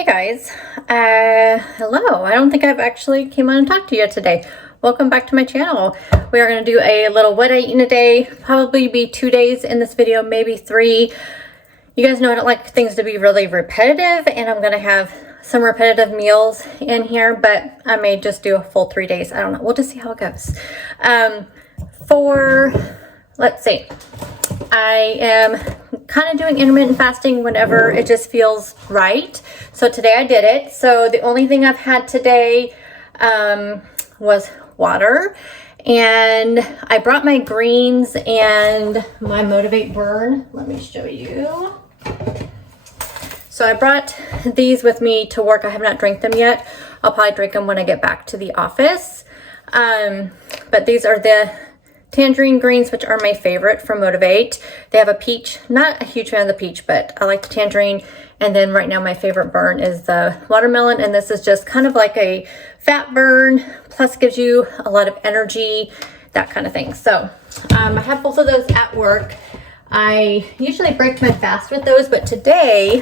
Hey guys, hello. I don't think I've actually came on and talked to you today. Welcome back to my channel. We are going to do a little what I eat in a day, probably be 2 days in this video, maybe 3. You guys know I don't like things to be really repetitive, and I'm going to have some repetitive meals in here, but I may just do a full 3 days. I don't know. We'll just see how it goes. Let's see. I am kind of doing intermittent fasting whenever it just feels right. So today I did it. So the only thing I've had today was water. And I brought my greens and my Motivate Burn. Let me show you. So I brought these with me to work. I have not drank them yet. I'll probably drink them when I get back to the office. But these are the tangerine greens, which are my favorite from Motivate. They have a peach. Not a huge fan of the peach, but I like the tangerine. And then right now my favorite burn is the watermelon, and this is just kind of like a fat burn, plus gives you a lot of energy, that kind of thing. So I have both of those at work. I usually break my fast with those, but today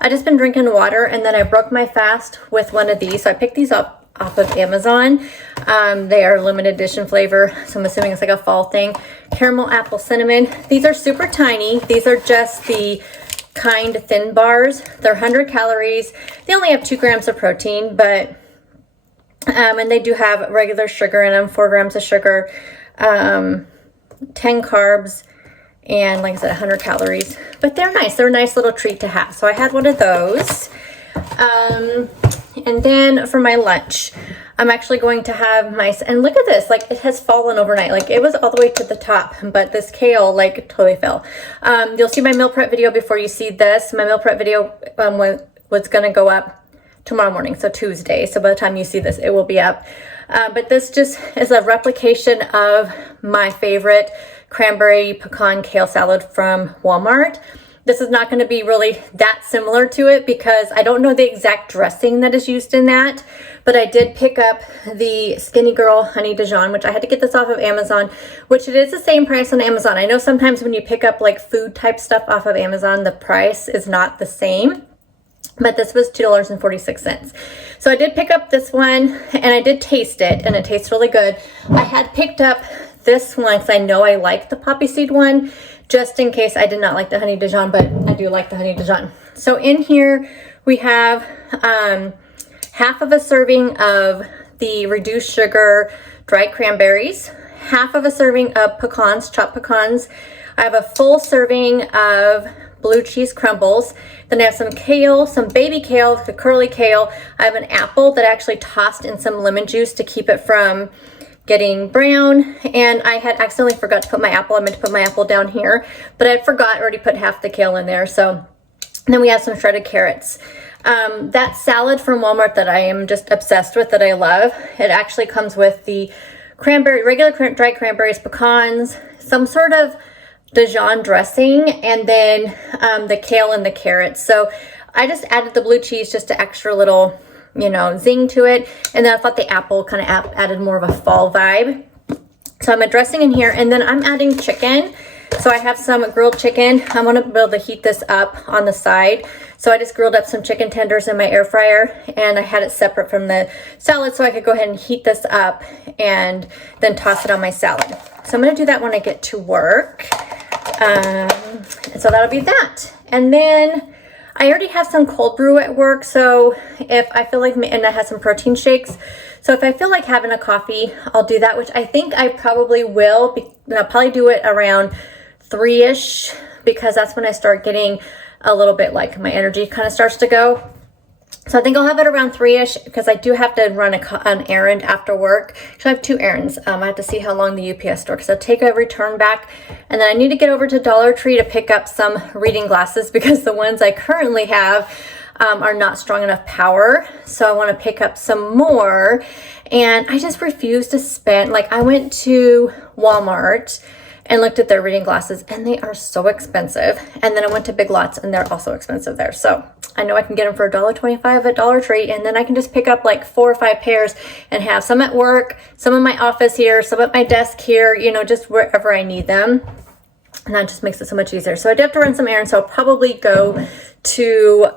I just been drinking water, and then I broke my fast with one of these. So I picked these up off of Amazon. They are limited edition flavor, so I'm assuming it's like a fall thing. Caramel apple cinnamon. These are super tiny. These are just the kind thin bars. They're 100 calories. They only have 2 grams of protein, but and they do have regular sugar in them, 4 grams of sugar, 10 carbs, and like I said, 100 calories. But they're nice. They're a nice little treat to have. So I had one of those. And then for my lunch, I'm actually going to have my, and look at this, like it has fallen overnight. Like it was all the way to the top, but this kale like totally fell. You'll see my meal prep video before you see this. My meal prep video was going to go up tomorrow morning, so Tuesday. So by the time you see this, it will be up. But this just is a replication of my favorite cranberry pecan kale salad from Walmart. This is not going to be really that similar to it because I don't know the exact dressing that is used in that, but I did pick up the Skinny Girl Honey Dijon, which I had to get this off of Amazon, which it is the same price on Amazon. I know sometimes when you pick up like food type stuff off of Amazon, the price is not the same, but this was $2.46. So I did pick up this one and I did taste it, and it tastes really good. I had picked up this one because I know I like the poppy seed one, just in case I did not like the honey Dijon, but I do like the honey Dijon. So in here we have half of a serving of the reduced sugar dried cranberries, half of a serving of pecans, chopped pecans. I have a full serving of blue cheese crumbles. Then I have some kale, some baby kale, the curly kale. I have an apple that I actually tossed in some lemon juice to keep it from getting brown, and I had accidentally forgot to put my apple. I meant to put my apple down here, but I forgot, already put half the kale in there. So then we have some shredded carrots. That salad from Walmart that I am just obsessed with, that I love, it actually comes with the cranberry, regular dried cranberries, pecans, some sort of Dijon dressing, and then the kale and the carrots. So I just added the blue cheese just to extra little, you know, zing to it. And then I thought the apple kind of added more of a fall vibe. So I'm dressing in here, and then I'm adding chicken. So I have some grilled chicken. I want to be able to heat this up on the side. So I just grilled up some chicken tenders in my air fryer, and I had it separate from the salad so I could go ahead and heat this up and then toss it on my salad. So I'm going to do that when I get to work. So that'll be that. And then I already have some cold brew at work, so if I feel like, and I have some protein shakes, so if I feel like having a coffee, I'll do that, which I think I probably will. I'll probably do it around 3-ish, because that's when I start getting a little bit like my energy kind of starts to go. So I think I'll have it around 3-ish, because I do have to run an errand after work. So I have 2 errands. I have to see how long the UPS store, because I take a return back, and then I need to get over to Dollar Tree to pick up some reading glasses, because the ones I currently have are not strong enough power. So I want to pick up some more, and I just refuse to spend, like I went to Walmart and looked at their reading glasses, and they are so expensive. And then I went to Big Lots, and they're also expensive there. So I know I can get them for $1.25 at Dollar Tree, and then I can just pick up like 4 or 5 pairs and have some at work, some in my office here, some at my desk here, you know, just wherever I need them. And that just makes it so much easier. So I do have to run some errands, so I'll probably go to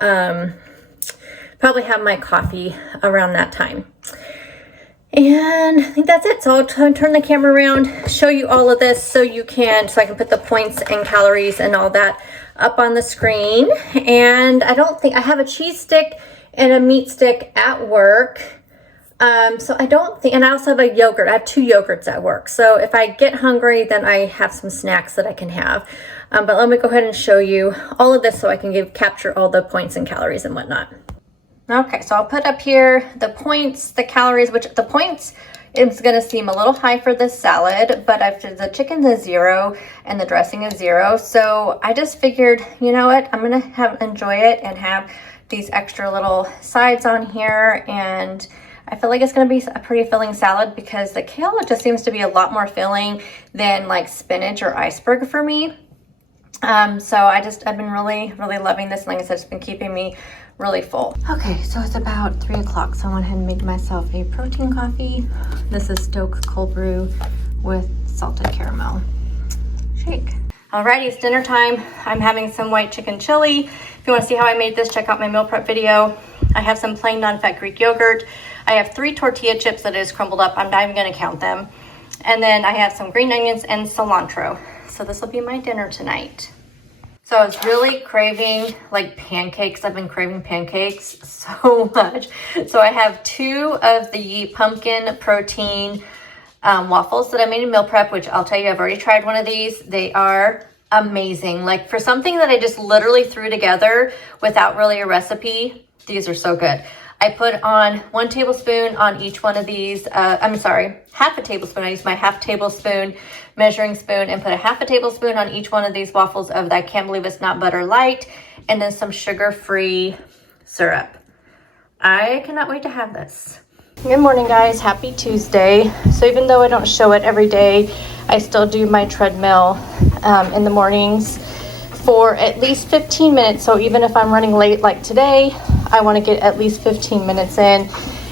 probably have my coffee around that time. And I think that's it. So I'll turn the camera around, show you all of this so I can put the points and calories and all that up on the screen. And I have a cheese stick and a meat stick at work. So I don't think, and I also have a yogurt. I have 2 yogurts at work. So if I get hungry, then I have some snacks that I can have. But let me go ahead and show you all of this so I can capture all the points and calories and whatnot. Okay, so I'll put up here the points, the calories, which the points is going to seem a little high for this salad, but after the chicken is 0 and the dressing is 0. So I just figured, you know what, I'm going to enjoy it and have these extra little sides on here. And I feel like it's going to be a pretty filling salad because the kale just seems to be a lot more filling than like spinach or iceberg for me. So I've been really, really loving this. Like I said, it's been keeping me really full. Okay, so it's about 3 o'clock. So I went ahead and made myself a protein coffee. This is Stoke cold brew with salted caramel shake. Alrighty, it's dinner time. I'm having some white chicken chili. If you want to see how I made this, check out my meal prep video. I have some plain non-fat Greek yogurt. I have 3 tortilla chips that is crumbled up. I'm not even going to count them. And then I have some green onions and cilantro. So this will be my dinner tonight. So I was really craving like pancakes. I've been craving pancakes so much. So I have 2 of the pumpkin protein waffles that I made in meal prep, which I'll tell you, I've already tried one of these. They are amazing. Like for something that I just literally threw together without really a recipe, these are so good. I put on 1 tablespoon on each one of these. Half a tablespoon. I used my half tablespoon measuring spoon and put a half a tablespoon on each one of these waffles of the I Can't Believe It's Not Butter Light, and then some sugar-free syrup. I cannot wait to have this. Good morning, guys. Happy Tuesday. So even though I don't show it every day, I still do my treadmill in the mornings for at least 15 minutes. So even if I'm running late like today, I want to get at least 15 minutes in.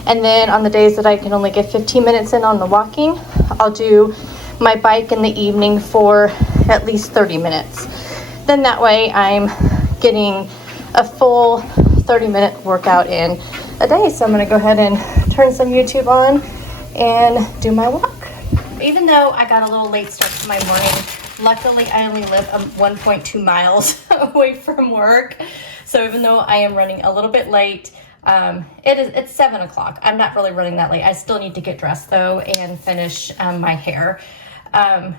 And then on the days that I can only get 15 minutes in on the walking, I'll do my bike in the evening for at least 30 minutes. Then that way I'm getting a full 30-minute workout in a day. So I'm going to go ahead and turn some YouTube on and do my walk. Even though I got a little late start to my morning, luckily I only live 1.2 miles away from work. So even though I am running a little bit late, it's 7 o'clock. I'm not really running that late. I still need to get dressed though and finish my hair. But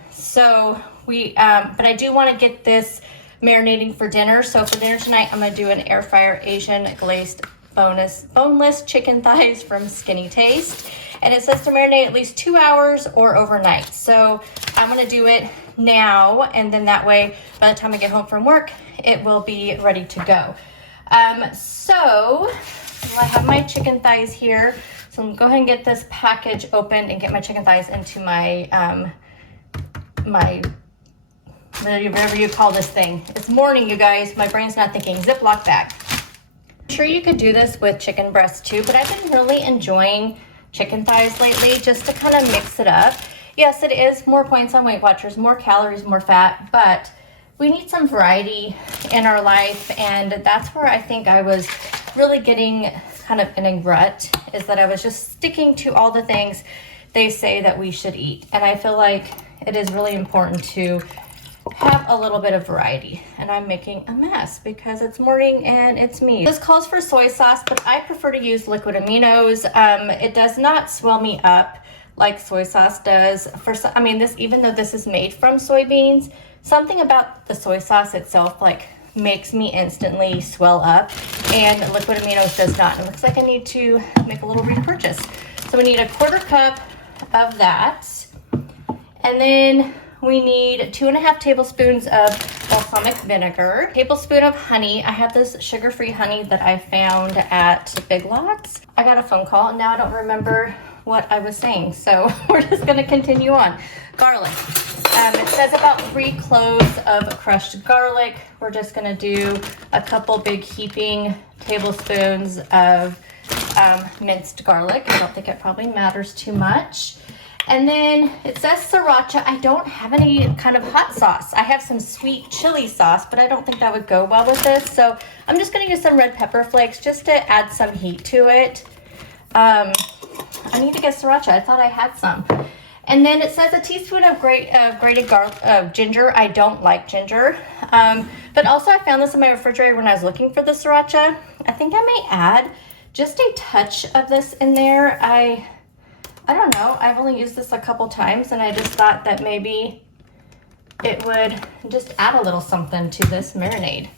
I do want to get this marinating for dinner. So for dinner tonight, I'm going to do an air fryer Asian glazed boneless chicken thighs from Skinny Taste. And it says to marinate at least 2 hours or overnight. So I'm going to do it now, and then that way, by the time I get home from work, it will be ready to go. So I have my chicken thighs here. So I'm going to go ahead and get this package opened and get my chicken thighs into my, whatever you call this thing. It's morning, you guys. My brain's not thinking. Ziploc bag. I'm sure you could do this with chicken breasts too, but I've been really enjoying chicken thighs lately just to kind of mix it up. Yes, it is more points on Weight Watchers, more calories, more fat, but we need some variety in our life, and that's where I think I was really getting kind of in a rut, is that I was just sticking to all the things they say that we should eat. And I feel like it is really important to have a little bit of variety. And I'm making a mess because it's morning and it's me. This calls for soy sauce, but I prefer to use liquid aminos. It does not swell me up like soy sauce does. Even though this is made from soybeans, something about the soy sauce itself makes me instantly swell up, and liquid aminos does not. It looks like I need to make a little repurchase. So we need a 1/4 cup of that, and then we need 2.5 tablespoons of balsamic vinegar, a tablespoon of honey. I have this sugar-free honey that I found at Big Lots. I got a phone call and now I don't remember what I was saying, so we're just gonna continue on. Garlic. It says about 3 cloves of crushed garlic. We're just gonna do a couple big heaping tablespoons of minced garlic. I don't think it probably matters too much. And then it says sriracha. I don't have any kind of hot sauce. I have some sweet chili sauce, but I don't think that would go well with this. So I'm just gonna use some red pepper flakes just to add some heat to it. I need to get sriracha. I thought I had some. And then it says a teaspoon of grated ginger. I don't like ginger. But also I found this in my refrigerator when I was looking for the sriracha. I think I may add just a touch of this in there. I don't know, I've only used this a couple times and I just thought that maybe it would just add a little something to this marinade.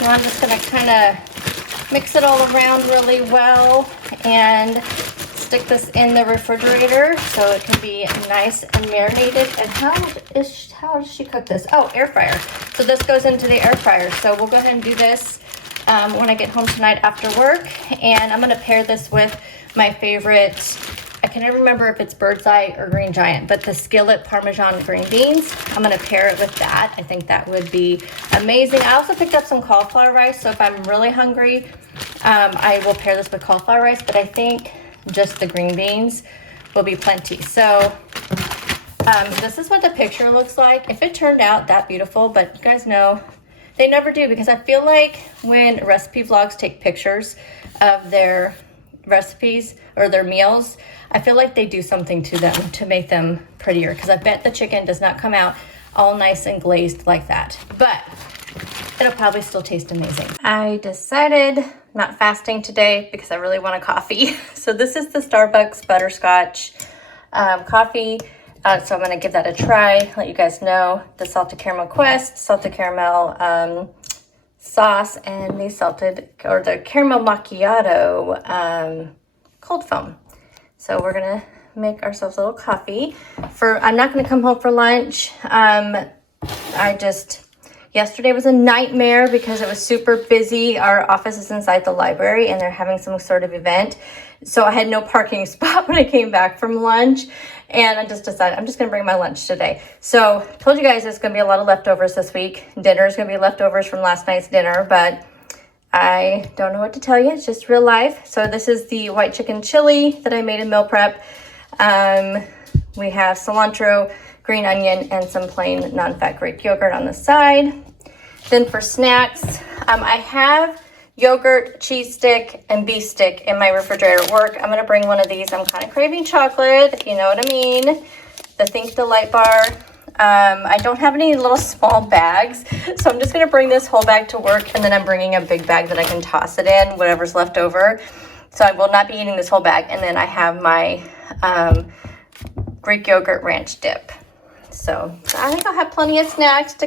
Now I'm just gonna kind of mix it all around really well and stick this in the refrigerator so it can be nice and marinated. And how does she cook this? Oh, air fryer. So this goes into the air fryer. So we'll go ahead and do this when I get home tonight after work. And I'm gonna pair this with my favorite, I can never remember if it's Bird's Eye or Green Giant, but the skillet Parmesan green beans. I'm gonna pair it with that. I think that would be amazing. I also picked up some cauliflower rice, so if I'm really hungry, I will pair this with cauliflower rice, but I think just the green beans will be plenty. So this is what the picture looks like. If it turned out that beautiful, but you guys know, they never do, because I feel like when recipe vlogs take pictures of their recipes or their meals, I feel like they do something to them to make them prettier, because I bet the chicken does not come out all nice and glazed like that, but it'll probably still taste amazing. I decided not fasting today because I really want a coffee. So this is the Starbucks butterscotch coffee. So I'm gonna give that a try, let you guys know. The salted caramel quest, salted caramel sauce, and the caramel macchiato cold foam. So we're gonna make ourselves a little coffee. I'm not gonna come home for lunch. Yesterday was a nightmare because it was super busy. Our office is inside the library and they're having some sort of event. So I had no parking spot when I came back from lunch. And I just decided I'm just gonna bring my lunch today. So told you guys there's gonna be a lot of leftovers this week. Dinner is gonna be leftovers from last night's dinner, but I don't know what to tell you. It's just real life. So this is the white chicken chili that I made in meal prep. We have cilantro, green onion, and some plain non-fat Greek yogurt on the side. Then for snacks, I have yogurt, cheese stick, and beef stick in my refrigerator at work. I'm gonna bring one of these. I'm kind of craving chocolate, if you know what I mean. The Think Delight bar. I don't have any little small bags, so I'm just gonna bring this whole bag to work, and then I'm bringing a big bag that I can toss it in, whatever's left over. So I will not be eating this whole bag. And then I have my Greek yogurt ranch dip. So I think I'll have plenty of snacks to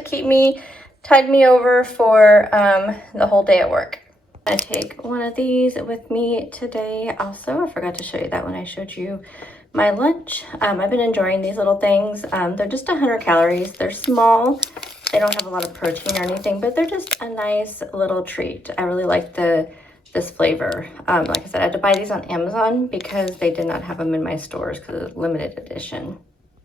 tide me over for the whole day at work. I take one of these with me today also. I forgot to show you that when I showed you my lunch. I've been enjoying these little things. They're just 100 calories. They're small. They don't have a lot of protein or anything, but they're just a nice little treat. I really like this flavor. Like I said, I had to buy these on Amazon because they did not have them in my stores because it's limited edition.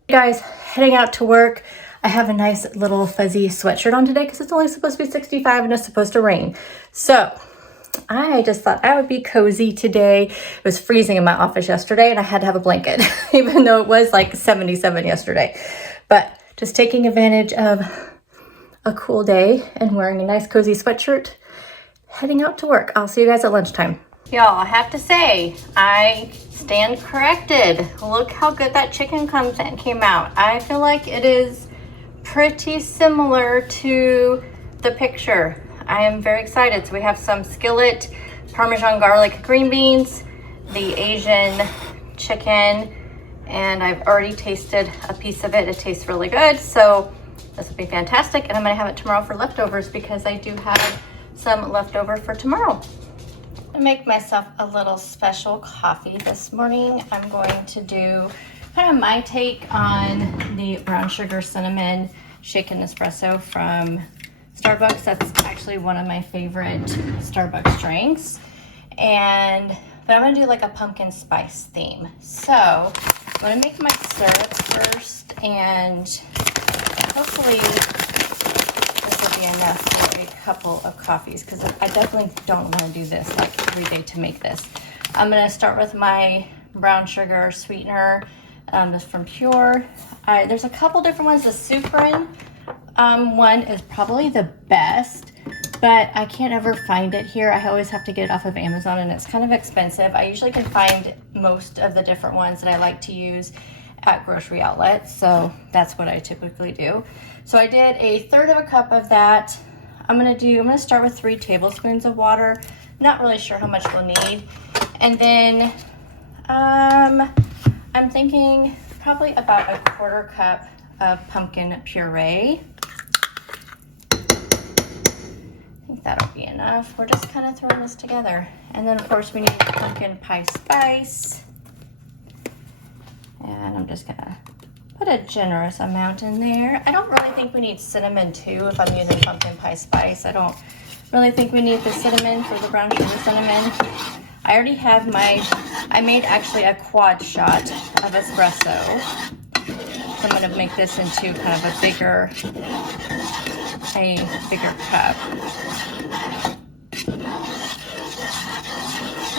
Hey guys, heading out to work. I have a nice little fuzzy sweatshirt on today because it's only supposed to be 65 and it's supposed to rain. So I just thought I would be cozy today. It was freezing in my office yesterday and I had to have a blanket, even though it was like 77 yesterday. But just taking advantage of a cool day and wearing a nice cozy sweatshirt, heading out to work. I'll see you guys at lunchtime. Y'all, I have to say, I stand corrected. Look how good that chicken came out. I feel like it is pretty similar to the picture. I am very excited. So we have some skillet Parmesan garlic green beans, the Asian chicken, and I've already tasted a piece of it. It tastes really good. So this will be fantastic. And I'm gonna have it tomorrow for leftovers because I do have some leftover for tomorrow. To make myself a little special coffee this morning, I'm going to do kind of my take on the brown sugar cinnamon shaken espresso from Starbucks. That's actually one of my favorite Starbucks drinks. But I'm gonna do like a pumpkin spice theme. So I'm gonna make my syrup first, and hopefully this will be enough for a couple of coffees because I definitely don't want to do this like every day to make this. I'm gonna start with my brown sugar sweetener. This from Pure. There's a couple different ones. The Sufrin one is probably the best, but I can't ever find it here. I always have to get it off of Amazon, and it's kind of expensive. I usually can find most of the different ones that I like to use at grocery outlets, so that's what I typically do. So I did a third of a cup of that. I'm gonna start with 3 tablespoons of water. Not really sure how much we'll need. And then I'm thinking probably about a 1/4 cup of pumpkin puree. I think that'll be enough. We're just kind of throwing this together. And then of course we need pumpkin pie spice. And I'm just gonna put a generous amount in there. I don't really think we need cinnamon too if I'm using pumpkin pie spice. I don't really think we need the cinnamon for the brown sugar cinnamon. I already have I made actually a quad shot of espresso. So I'm gonna make this into kind of a bigger cup.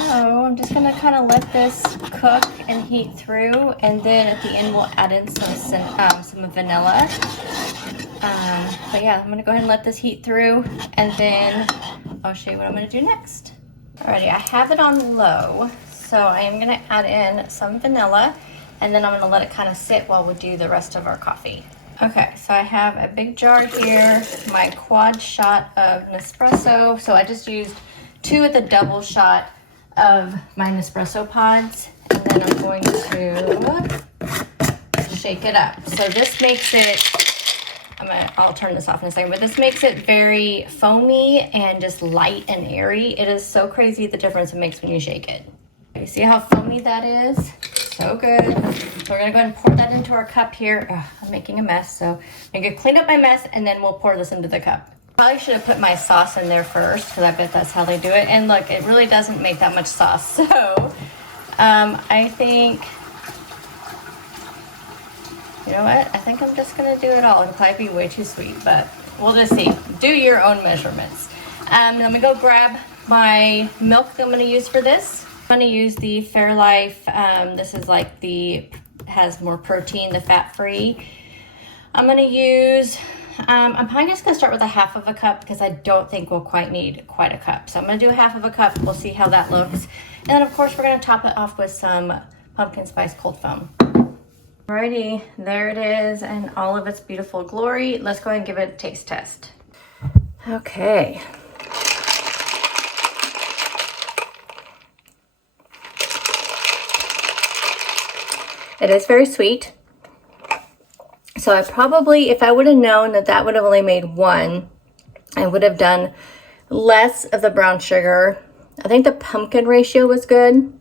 So I'm just gonna kind of let this cook and heat through, and then at the end we'll add in some vanilla. But yeah, I'm gonna go ahead and let this heat through, and then I'll show you what I'm gonna do next. Alrighty, I have it on low, so I am gonna add in some vanilla, and then I'm gonna let it kind of sit while we do the rest of our coffee. Okay, so I have a big jar here, my quad shot of Nespresso. So I just used 2 of the double shot of my Nespresso pods, and then I'm going to shake it up. So this makes it, I'll turn this off in a second, but this makes it very foamy and just light and airy. It is so crazy the difference it makes when you shake it. You see how foamy that is? So good. So we're gonna go ahead and pour that into our cup here. Ugh, I'm making a mess, so I'm gonna clean up my mess and then we'll pour this into the cup. Probably should have put my sauce in there first, because I bet that's how they do it. And look, it really doesn't make that much sauce. So I think, you know what? I think I'm just gonna do it all. It'll probably be way too sweet, but we'll just see. Do your own measurements. Let me go grab my milk that I'm gonna use for this. I'm gonna use the Fairlife. This is like has more protein, the fat-free. I'm gonna use, I'm probably just gonna start with a 1/2 of a cup, because I don't think we'll quite need quite a cup. So I'm gonna do a 1/2 of a cup. We'll see how that looks. And then of course we're gonna top it off with some pumpkin spice cold foam. Alrighty, there it is in all of its beautiful glory. Let's go ahead and give it a taste test. Okay. It is very sweet. So I probably, if I would have known that that would have only made 1, I would have done less of the brown sugar. I think the pumpkin ratio was good.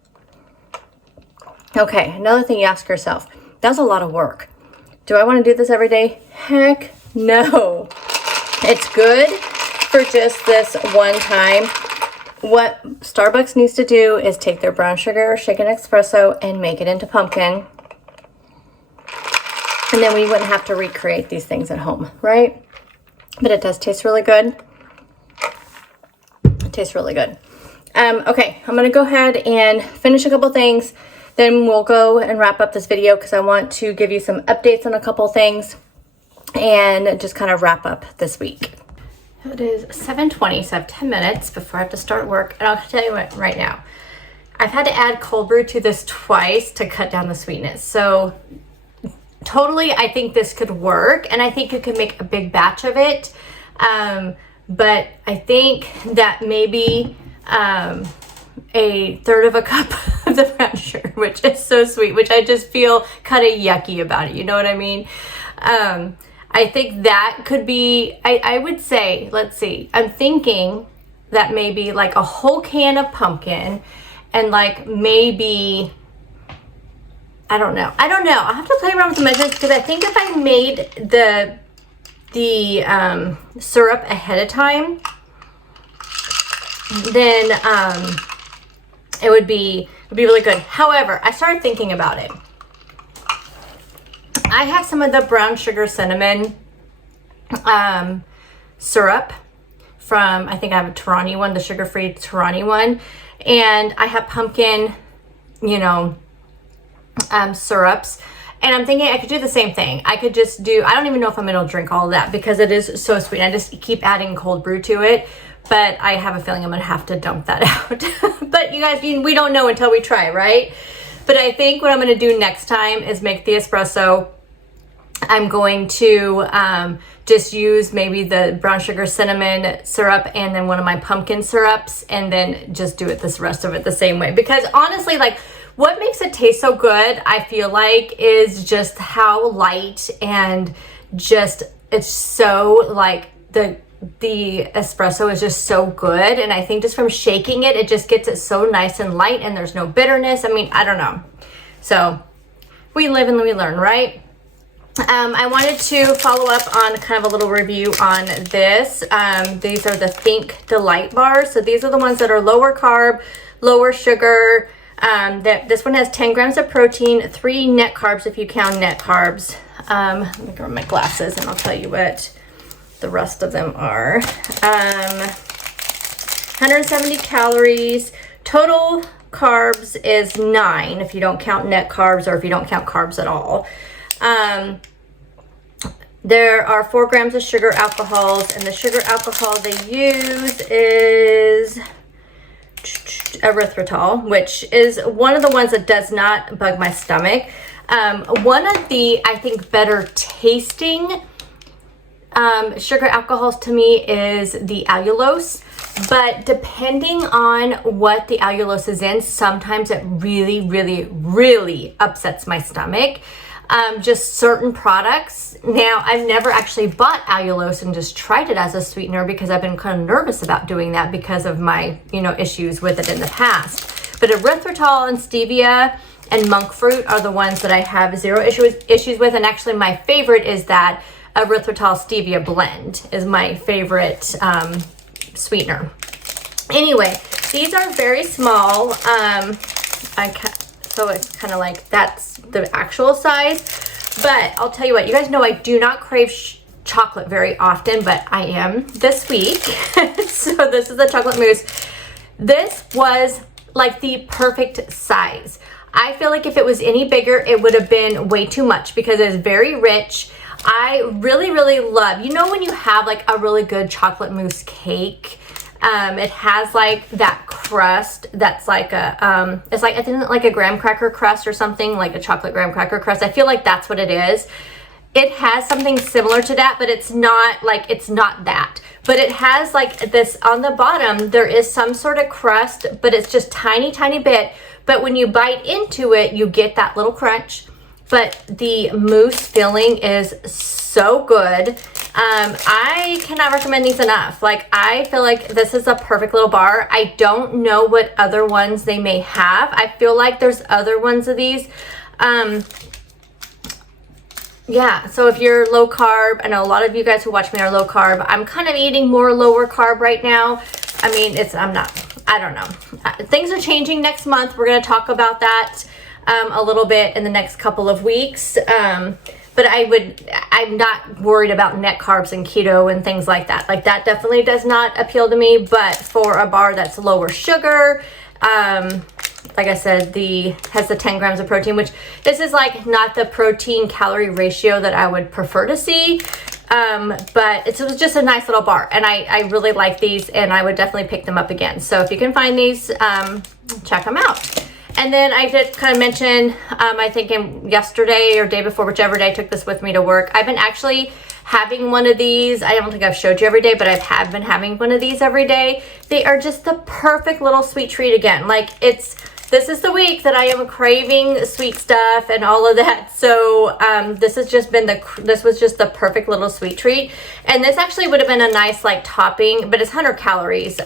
Okay, another thing you ask yourself, that's a lot of work. Do I want to do this every day? Heck no. It's good for just this one time. What Starbucks needs to do is take their brown sugar shaken espresso and make it into pumpkin. And then we wouldn't have to recreate these things at home, right? But it does taste really good. It tastes really good. Okay, I'm gonna go ahead and finish a couple things. Then we'll go and wrap up this video, because I want to give you some updates on a couple things and just kind of wrap up this week. It is 7:20, so I have 10 minutes before I have to start work. And I'll tell you what, right now, I've had to add cold brew to this twice to cut down the sweetness. So totally, I think this could work, and I think you can make a big batch of it. But I think that maybe a third of a cup of the brown sugar, which is so sweet, which I just feel kind of yucky about it. You know what I mean? I think that could be, I would say, let's see, I'm thinking that maybe like a whole can of pumpkin, and like maybe, I don't know. I'll have to play around with the measurements, because I think if I made the syrup ahead of time, then it would be really good. However, I started thinking about it. I have some of the brown sugar cinnamon syrup from, I think I have a Torani one, the sugar-free Torani one, and I have pumpkin, you know, syrups. And I'm thinking I could do the same thing. I could just do, I don't even know if I'm gonna drink all of that because it is so sweet. I just keep adding cold brew to it, but I have a feeling I'm gonna have to dump that out. But you guys, we don't know until we try, right? But I think what I'm gonna do next time is make the espresso. I'm going to just use maybe the brown sugar cinnamon syrup and then one of my pumpkin syrups, and then just do it this rest of it the same way. Because honestly, like, what makes it taste so good, I feel like, is just how light and just, it's so like, the espresso is just so good. And I think just from shaking it, it just gets it so nice and light, and there's no bitterness. I mean, I don't know. So we live and we learn, right? I wanted to follow up on kind of a little review on this. These are the Think Delight bars. So these are the ones that are lower carb, lower sugar. This one has 10 grams of protein, 3 net carbs if you count net carbs. Let me grab my glasses and I'll tell you what the rest of them are. 170 calories. Total carbs is 9 if you don't count net carbs or if you don't count carbs at all. There are 4 grams of sugar alcohols, and the sugar alcohol they use is erythritol, which is one of the ones that does not bug my stomach. One of the, I think, better tasting sugar alcohols to me is the allulose, but depending on what the allulose is in, sometimes it really, really, really upsets my stomach. Just certain products. Now, I've never actually bought allulose and just tried it as a sweetener because I've been kind of nervous about doing that because of my, issues with it in the past. But erythritol and stevia and monk fruit are the ones that I have zero issues with. And actually my favorite is that erythritol stevia blend is my favorite sweetener. Anyway, these are very small. So it's kind of like, that's the actual size. But I'll tell you what, you guys know I do not crave chocolate very often, but I am this week. So this is the chocolate mousse. This was like the perfect size. I feel like if it was any bigger, it would have been way too much because it's very rich. I really, really love, when you have like a really good chocolate mousse cake, it has like that crust that's like a, it's like, I think like a graham cracker crust or something, like a chocolate graham cracker crust. I feel like that's what it is. It has something similar to that, but it's not like, it's not that. But it has like this on the bottom, there is some sort of crust, but it's just tiny, tiny bit. But when you bite into it, you get that little crunch. But the mousse filling is so good. I cannot recommend these enough. Like, I feel like this is a perfect little bar. I don't know what other ones they may have. I feel like there's other ones of these. Yeah, so if you're low carb, I know a lot of you guys who watch me are low carb. I'm kind of eating more lower carb right now. I mean, I don't know. Things are changing next month. We're going to talk about that a little bit in the next couple of weeks. But I'm not worried about net carbs and keto and things like that. Like, that definitely does not appeal to me. But for a bar that's lower sugar, like I said, has the 10 grams of protein, which this is like not the protein calorie ratio that I would prefer to see. But it was just a nice little bar, and I really like these, and I would definitely pick them up again. So if you can find these, check them out. And then I did kind of mention, I think yesterday or day before, whichever day I took this with me to work, I've been actually having one of these. I don't think I've showed you every day, but I have been having one of these every day. They are just the perfect little sweet treat again. Like, this is the week that I am craving sweet stuff and all of that. So this was just the perfect little sweet treat. And this actually would have been a nice like topping, but it's 100 calories.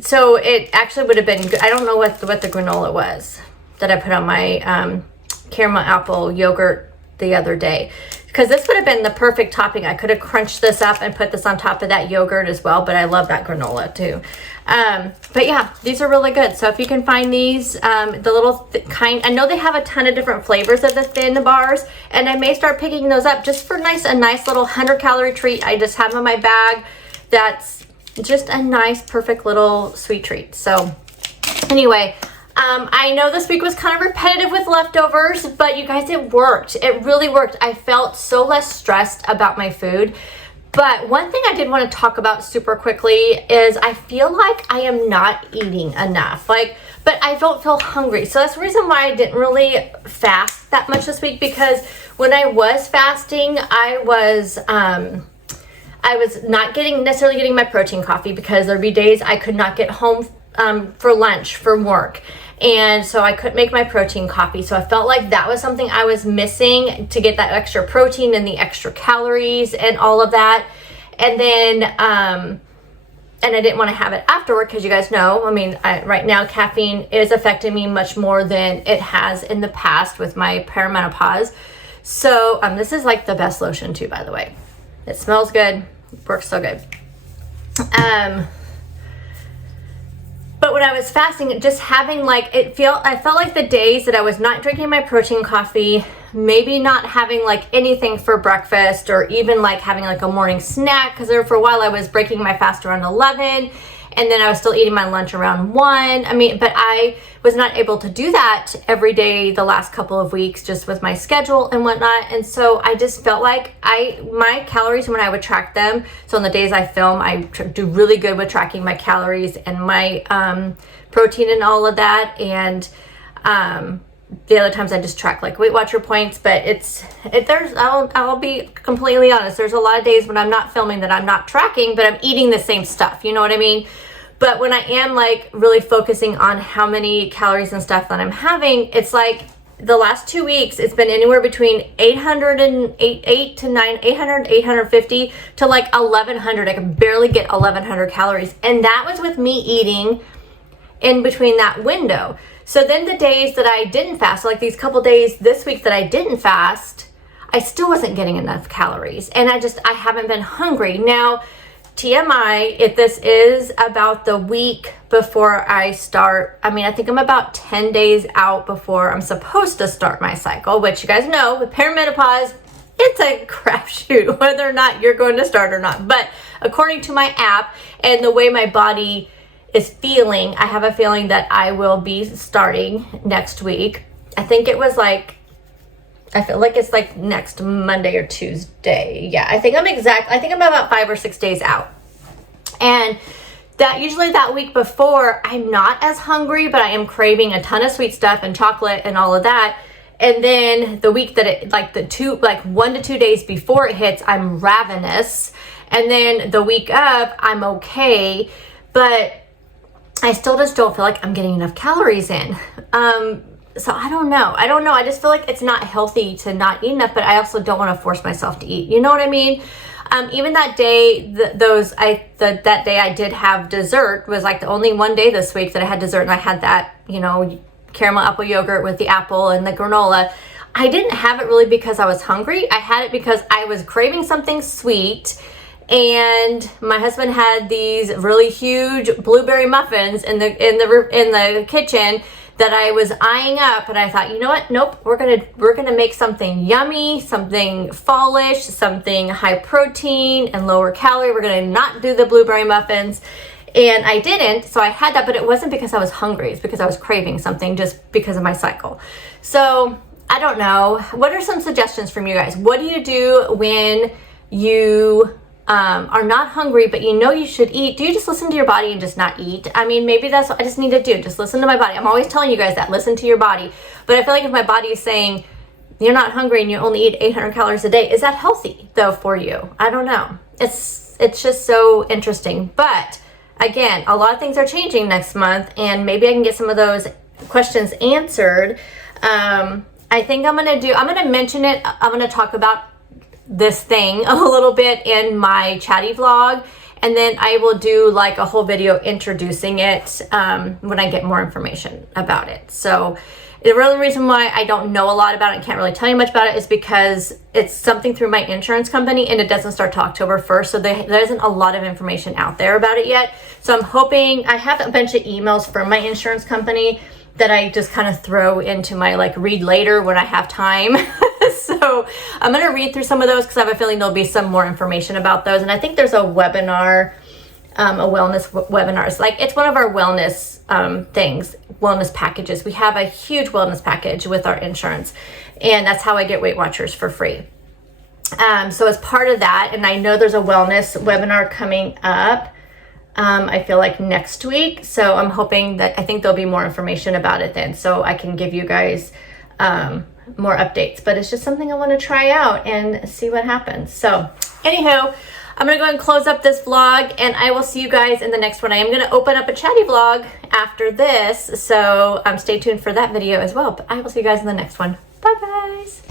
So it actually would have been good. I don't know what the granola was that I put on my caramel apple yogurt the other day, because this would have been the perfect topping. I could have crunched this up and put this on top of that yogurt as well, but I love that granola too. But yeah, these are really good. So if you can find these, the little kind, I know they have a ton of different flavors of the thin bars, and I may start picking those up just for a nice little 100 calorie treat. I just have in my bag. That's just a nice, perfect little sweet treat. So anyway, I know this week was kind of repetitive with leftovers, but you guys, it worked. It really worked. I felt so less stressed about my food. But one thing I did want to talk about super quickly is I feel like I am not eating enough. But I don't feel hungry. So that's the reason why I didn't really fast that much this week, because when I was fasting, I was not necessarily getting my protein coffee, because there'd be days I could not get home for lunch from work. And so I couldn't make my protein coffee. So I felt like that was something I was missing to get that extra protein and the extra calories and all of that. And then, and I didn't want to have it afterward, because you guys know, I mean, right now caffeine is affecting me much more than it has in the past with my perimenopause. So this is like the best lotion too, by the way. It smells good, works so good. But when I was fasting, just having I felt like the days that I was not drinking my protein coffee, maybe not having like anything for breakfast, or even like having like a morning snack, because there for a while I was breaking my fast around 11, and then I was still eating my lunch around 1. I mean, but I was not able to do that every day the last couple of weeks, just with my schedule and whatnot. And so I just felt like my calories, when I would track them, so on the days I film, I do really good with tracking my calories and my protein and all of that. And the other times I just track like Weight Watcher points. But I'll be completely honest, there's a lot of days when I'm not filming that I'm not tracking, but I'm eating the same stuff, you know what I mean? But when I am like really focusing on how many calories and stuff that I'm having, it's like the last 2 weeks, it's been anywhere between 850 to like 1100. I can barely get 1100 calories. And that was with me eating in between that window. So then the days that I didn't fast, like these couple days this week that I didn't fast, I still wasn't getting enough calories. And I haven't been hungry. Now, TMI, if this is about the week before I start, I mean, I think I'm about 10 days out before I'm supposed to start my cycle, which you guys know with perimenopause, it's a crapshoot whether or not you're going to start or not. But according to my app and the way my body is feeling, I have a feeling that I will be starting next week. I think it was like, I feel like it's like next Monday or Tuesday. Yeah, I think I'm about 5 or 6 days out. And that usually that week before, I'm not as hungry, but I am craving a ton of sweet stuff and chocolate and all of that. And then the week that it, 1 to 2 days before it hits, I'm ravenous. And then the week of, I'm okay, but I still just don't feel like I'm getting enough calories in. So I don't know. I just feel like it's not healthy to not eat enough, but I also don't want to force myself to eat. You know what I mean? Even that day, that day I did have dessert was like the only one day this week that I had dessert, and I had that, caramel apple yogurt with the apple and the granola. I didn't have it really because I was hungry. I had it because I was craving something sweet. And my husband had these really huge blueberry muffins in the kitchen that I was eyeing up, and I thought, you know what? Nope, we're gonna make something yummy, something fallish, something high protein and lower calorie. We're gonna not do the blueberry muffins. And I didn't, so I had that, but it wasn't because I was hungry. It's because I was craving something just because of my cycle. So I don't know. What are some suggestions from you guys? What do you do when you are not hungry, but you should eat? Do you just listen to your body and just not eat? I mean, maybe that's what I just need to do. Just listen to my body. I'm always telling you guys that. Listen to your body. But I feel like if my body is saying you're not hungry and you only eat 800 calories a day, is that healthy though for you? I don't know. It's just so interesting. But again, a lot of things are changing next month, and maybe I can get some of those questions answered. I think I'm going to mention it. I'm going to talk about this thing a little bit in my chatty vlog, and then I will do like a whole video introducing it when I get more information about it. So the real reason why I don't know a lot about it and can't really tell you much about it is because it's something through my insurance company, and it doesn't start till October 1st, so there isn't a lot of information out there about it yet. So I'm hoping, I have a bunch of emails from my insurance company that I just kind of throw into my read later when I have time. So I'm going to read through some of those because I have a feeling there'll be some more information about those. And I think there's a webinar a wellness webinars. Like, it's one of our wellness things, wellness packages. We have a huge wellness package with our insurance, and that's how I get Weight Watchers for free. So as part of that, and I know there's a wellness webinar coming up, I feel like next week. So I'm hoping that, I think there'll be more information about it then, so I can give you guys more updates. But it's just something I want to try out and see what happens. So anyhow, I'm going to go ahead and close up this vlog, and I will see you guys in the next one. I am going to open up a chatty vlog after this, so stay tuned for that video as well. But I will see you guys in the next one. Bye, guys.